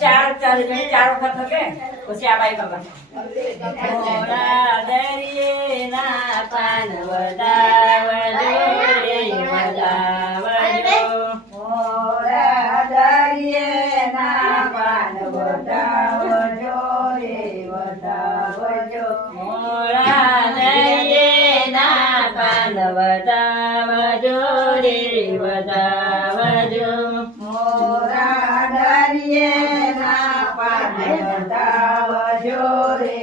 ચાર ચાર ચાર વખત થકે પછી આ બાઈ બાબા દરિયે ના પાન વધાવજો વધાવજો દરિયે ના પાન વધાવજો રે મોરા દરિયે ના પાન વધાવજો.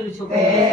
くる食事。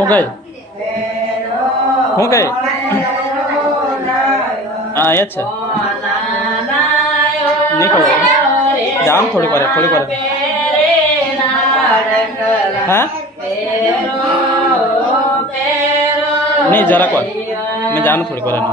હું કઈ હું કઈ હા એ છે. નીકળો. જામ થોડીક વાર, થોડીક વાર. હા? નહીં જરાક વાર. મેં જાનું થોડીક વાર એનો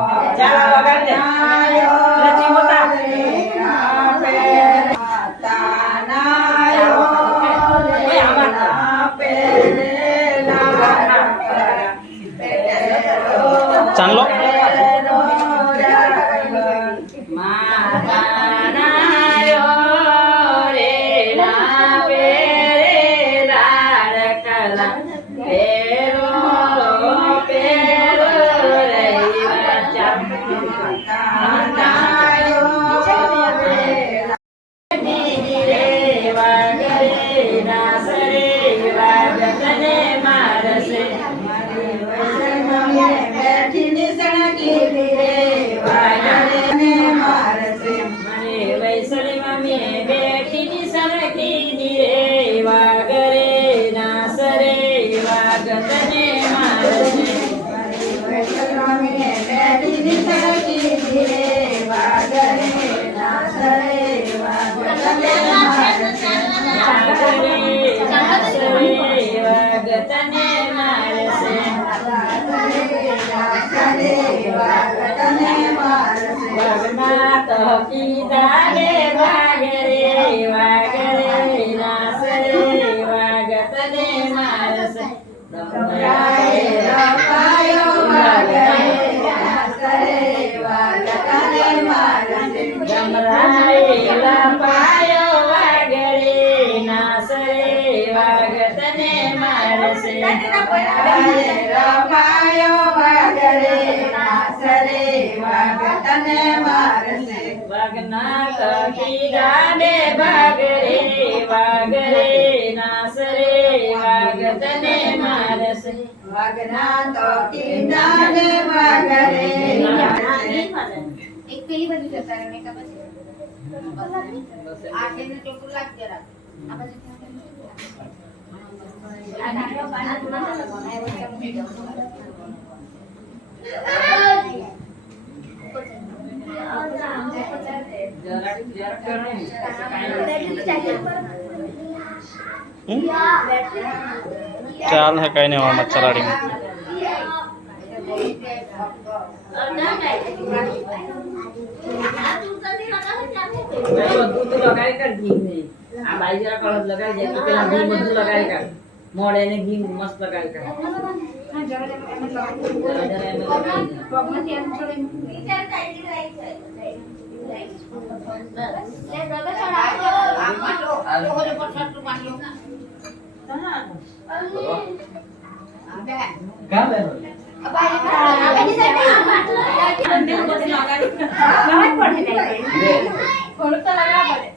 વાગના કકી દાડે ભાગરે વાગરે નાસરે વાગતને મારશે વાગના તો કીધાને વાગરે એક પેલી બાજુ જતા રહો ને એક આ બાજુ. આ તેને ચોખ્ખું લાગ જરા. આ બાજુ ત્યાં આ નાનો બાળક નાનો લગાવવાનો, આ વચ્ચે મૂકી દો. જરાક જરાક કરો હમ? ચાલ હે કઈ નહીં હવે મચ્છરાડીમાં બધું તો લગાવી કર ઘી મોડે ને ઘી મસ્ત લગાવી દે. થોડુંક તો પડે.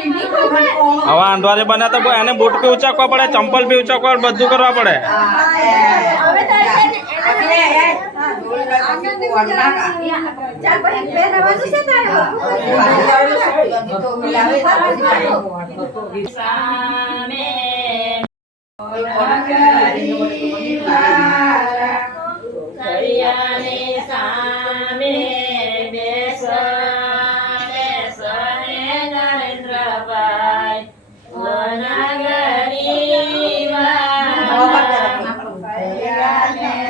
હવે આંધવારી બને તો એને બૂટ બી ઉચકવા પડે ચંપલ બી ઉચકવા પડે બધું કરવા પડે હવે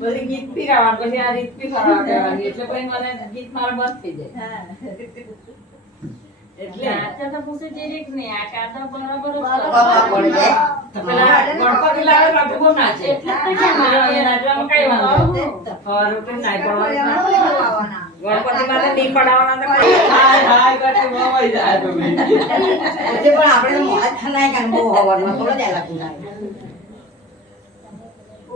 બધી ગીત ગાવાનું, પછી આ રીત બી કરવા કહેવાની. એટલે પછી મને ગીત મારા બંધ થઈ જાય. એટલે તો પેલા ગણપતિ લાવે તો બહુ નાચે. એ નાચવામાં કઈ વાંધો નહીં. સવારે નાઈ પડવાનું. ગણપતિ માટે નહીં પડાવવાના તો કોઈ- પણ આપણે તો મોડા જ ખાના કાન બહુ હવારમાં થોડો જ આલા કુના ઉઠાડ નવ દસ વાગે છે તો જવાનું હોય નાચગાન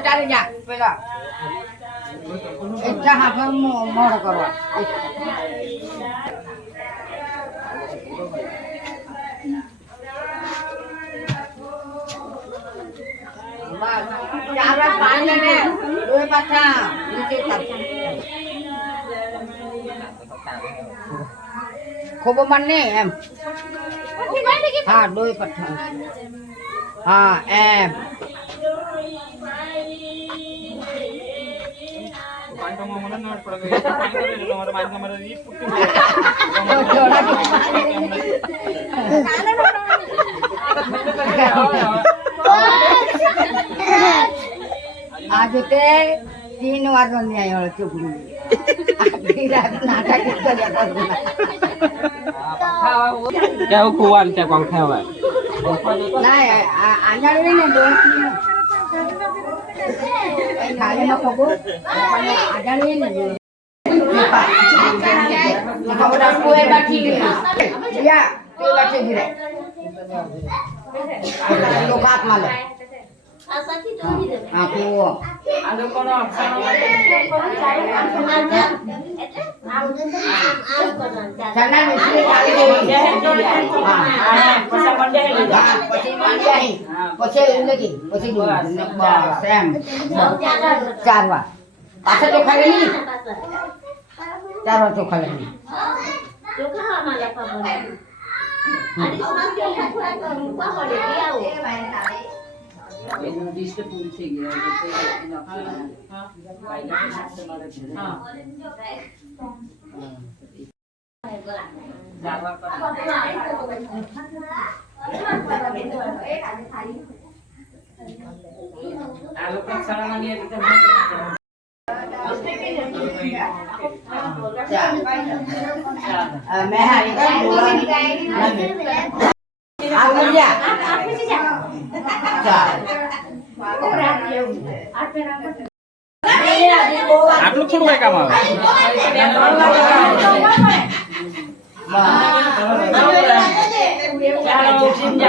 ચાલો જા. પેલા. એક ચા હાફે મોડ કરવા. ચાર વાર પાણી લઈને ડોય પાછા નીચે ઉતાર ખૂબ મને એમ. હા ડોય પઠા હા એમ. આજે તે તીન વાર નો ન્યાય વાળો ચૂકડી આખી રાત નાટક જ કર્યા કરું કેવું છે કોણ ના ને ખાલી માં ખબર? ને લે. કુવો આ લોકોનો અક્ષરો હા, પછી મંડે લીધા. હા, પછી માંડી આવી પછી ઉલગી પછી દૂધ. બસ એમ ચાર વાર પાછા ચોખા ચોખા એનું લિસ્ટ પૂરી થઈ ચાર મેં હારી આ બોલ્યા ચાર આટલું થોડું કઈ કામ આવે ચાલો ઉઠીને